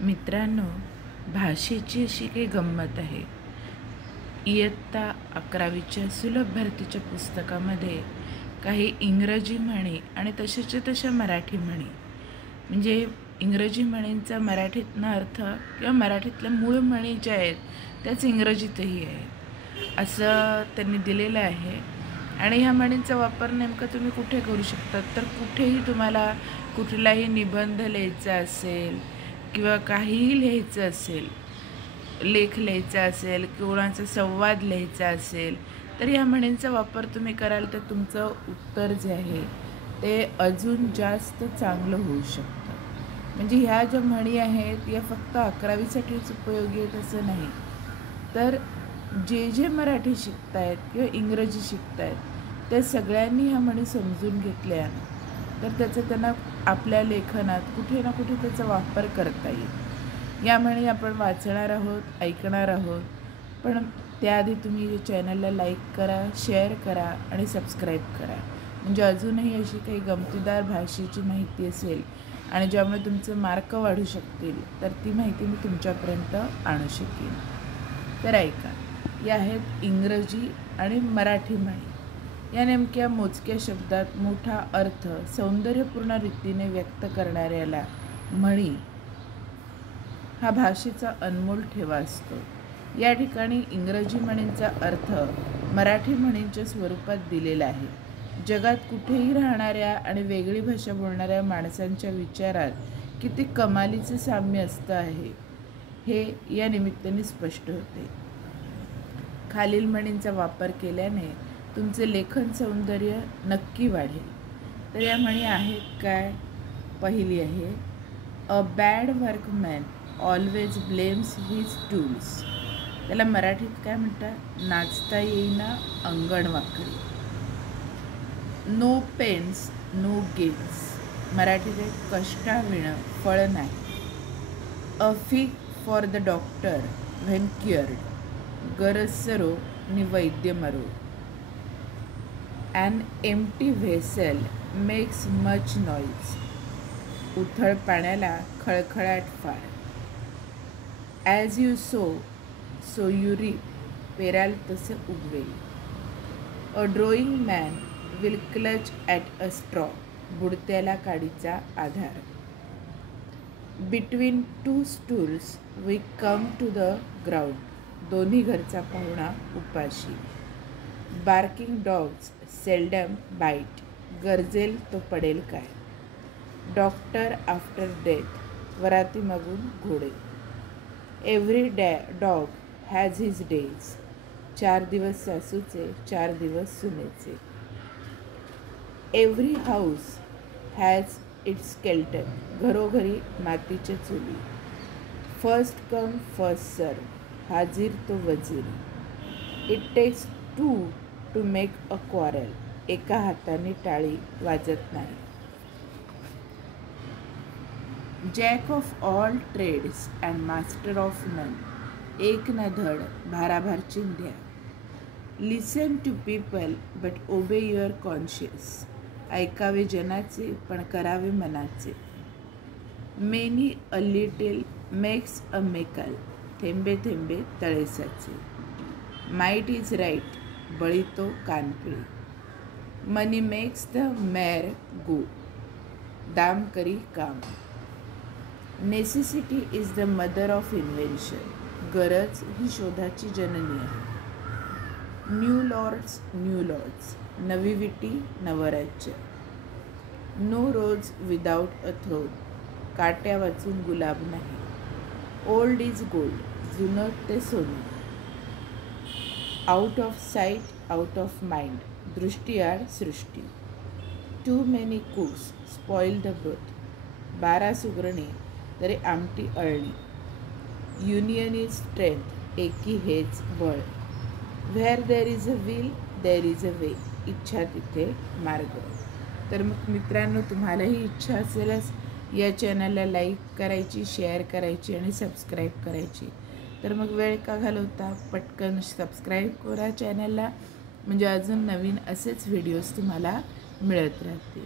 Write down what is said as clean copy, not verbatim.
मित्रांनो, भाषेची अशी काही गंमत आहे. इयत्ता 11वीच्या सुलभ भारतीच्या पुस्तकामध्ये काही इंग्रजी म्हणी आणि तशाच्या तशा मराठी म्हणी, म्हणजे इंग्रजी म्हणींचा मराठीतनं अर्थ किंवा मराठीतल्या मूळ म्हणी ज्या आहेत त्याच इंग्रजीतही आहेत असं त्यांनी दिलेलं आहे. आणि ह्या म्हणींचा वापर नेमका तुम्ही कुठे करू शकता, तर कुठेही तुम्हाला कुठलाही निबंध लिहायचा असेल किंवा काहीही लिहायचं असेल, लेख लिहायचा असेल, कोणाचा संवाद लिहायचा असेल, तर ह्या म्हणींचा वापर तुम्ही कराल तर तुमचं उत्तर जे आहे ते अजून जास्त चांगलं होऊ शकतं. म्हणजे ह्या ज्या म्हणी आहेत या फक्त 11वीसाठीच उपयोगी आहेत असं नाही, तर जे मराठी शिकतायत किंवा इंग्रजी शिकतायत त्या सगळ्यांनी ह्या म्हणी समजून घेतल्या तर त्याचा त्यांना आपल्या लेखनात कुठे ना कुठे त्याचा वापर करता येईल. या म्हणी आपण वाचणार आहोत, ऐकणार आहोत, पण त्याआधी तुम्ही चॅनलला लाईक करा, शेअर करा आणि सबस्क्राईब करा. म्हणजे अजूनही अशी काही गमतीदार भाषेची माहिती असेल आणि ज्यामुळे तुमचे मार्क वाढू शकतील तर ती माहिती मी तुमच्यापर्यंत आणू शकेन. तर ऐका, या आहेत इंग्रजी आणि मराठी म्हणी. या नेमक्या मोजक्या शब्दात मोठा अर्थ सौंदर्यपूर्ण रीतीने व्यक्त करणाऱ्याला म्हणी हा भाषेचा अनमोल ठेवा असतो. या ठिकाणी इंग्रजी म्हणींचा अर्थ मराठी म्हणींच्या स्वरूपात दिलेला आहे. जगात कुठेही राहणाऱ्या आणि वेगळी भाषा बोलणाऱ्या माणसांच्या विचारात किती कमालीचे साम्य असतं आहे हे या निमित्ताने स्पष्ट होते. खालील म्हणींचा वापर केल्याने तुमचे लेखन सौंदर्य नक्की वाढेल. तर या म्हणी आहेत काय? पहिली आहे, a bad workman always blames his tools. त्याला मराठीत काय म्हणतात? नाचता येईना अंगण वाकडी. No pains no gains. मराठीत आहे, कष्टाविणं फळ नाही. A fig for the doctor when cured. गरज सरो नि वैद्य मरो. An empty vessel makes much noise. उथळ पाण्याला खळखळाट फार. As you sow, so you reap. पेराल तसे उगवेल. A drawing man will clutch at a straw. बुडत्याला काडीचा आधार. Between two stools we come to the ground. दोन्ही घरचा पाहुणा उपाशी. Barking dogs seldom bite. गरजेल तो पडेल काय. Doctor after death. वराती मागून घोडे. Every dog has his days. 4 दिवस सासूचे, 4 दिवस सुनेचे. Every house has its skeleton. घरोघरी मातीच्या चुली. First come first serve. हाजीर तो वजीर. It takes 2 to make a quarrel. एका हाताने टाळी वाजत नाही. Jack of all trades and master of none. एक ना धड भाराभार चिंध्या. लिसन to people but obey your conscious. ऐकावे जनाचे पण करावे मनाचे. Many a little makes a mickle. थेंबे थेंबे तळे साचे. Might is right. बळीतो कानपिळी. Money makes the mare go. दाम करी काम. Necessity is the mother of invention. गरज ही शोधाची जननी आहे. New lords. नवी विटी नवराज्य. No rose without a thorn. काट्या वाचून गुलाब नाही. Old is gold. जुनं ते सोनं. Out of sight out of mind. दृष्टीआड सृष्टी. Too many cooks spoil the broth. 12 सुगरणी तरी आमटी अळणी. Union is strength. एकी हेच बळ. Where there is a will there is a way. इच्छा तिथे मार्ग. तर मग मित्रांनो, तुम्हालाही इच्छा असेलच या चॅनलला लाईक करायची, शेअर करायची आणि सबस्क्राईब करायची. तर मग वेळ का घालवता, पटकन सबस्क्राईब करा चॅनलला, म्हणजे अजून नवीन असेच व्हिडिओज तुम्हाला मिळत राहतील.